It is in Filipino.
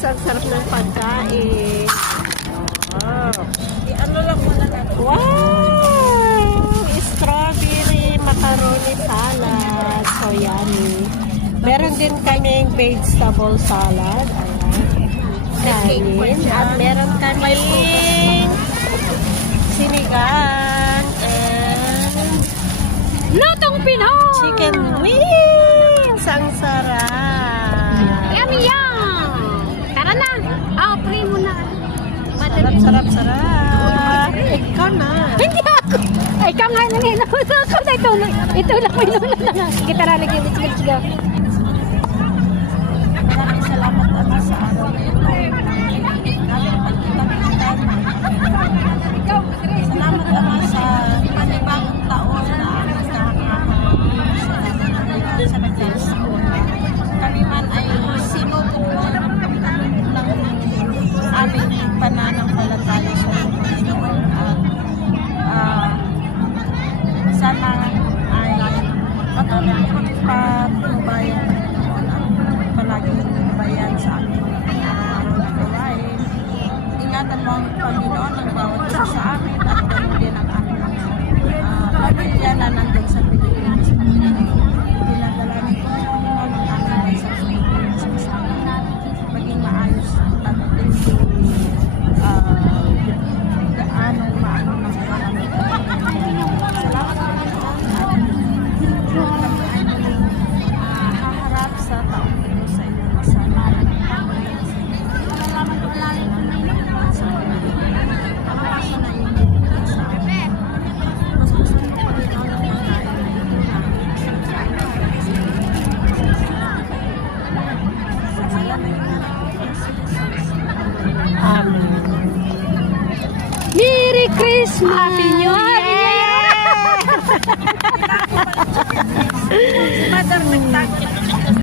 guys, ang sarap ng pagkain. Wow. Ano lang muna natin. Wow! Strawberry macaroni salad. So yummy. Meron din kaming vegetable salad. Ayan. Kanin. At meron kaming sinigang and Lutong Pinoy! chicken wings. Ang sarap. Yummy yum! Tara na! Pray mo na. Sarap, sarap, sarap. Ikaw na. Hindi ako! Ay, ikaw nga nang hinusok ko na ito. Ito lang, pinula na nga. Sige, tara, lagyan. Sige. Maraming salamat naman sa araw na ito. Salamat naman sa panibagong taon na sa nagkakaroon. Kami man ay sinubok ng aming pananampalataya sa Panginoon at sana ay patuloy kami patnubayan at palaging bayan sa aming mga araw na gawain. Ingatan mo ang Panginoon ang bawat isa sa amin at ganoon din ang aming pamilya na nandun sa Pilipinas. Pinadalanan ko ang aming sa Pilipinas sa maging maayos at gaano maano ng marami. Salamat naman haharap sa taong ito sa inyong kasalanan. Salamat ko lang sa pag-asa na yung sa amin. Mas gusto ko Panginoon ng mga Amen. Merry Christmas! Happy New Year! Mother, nagtangin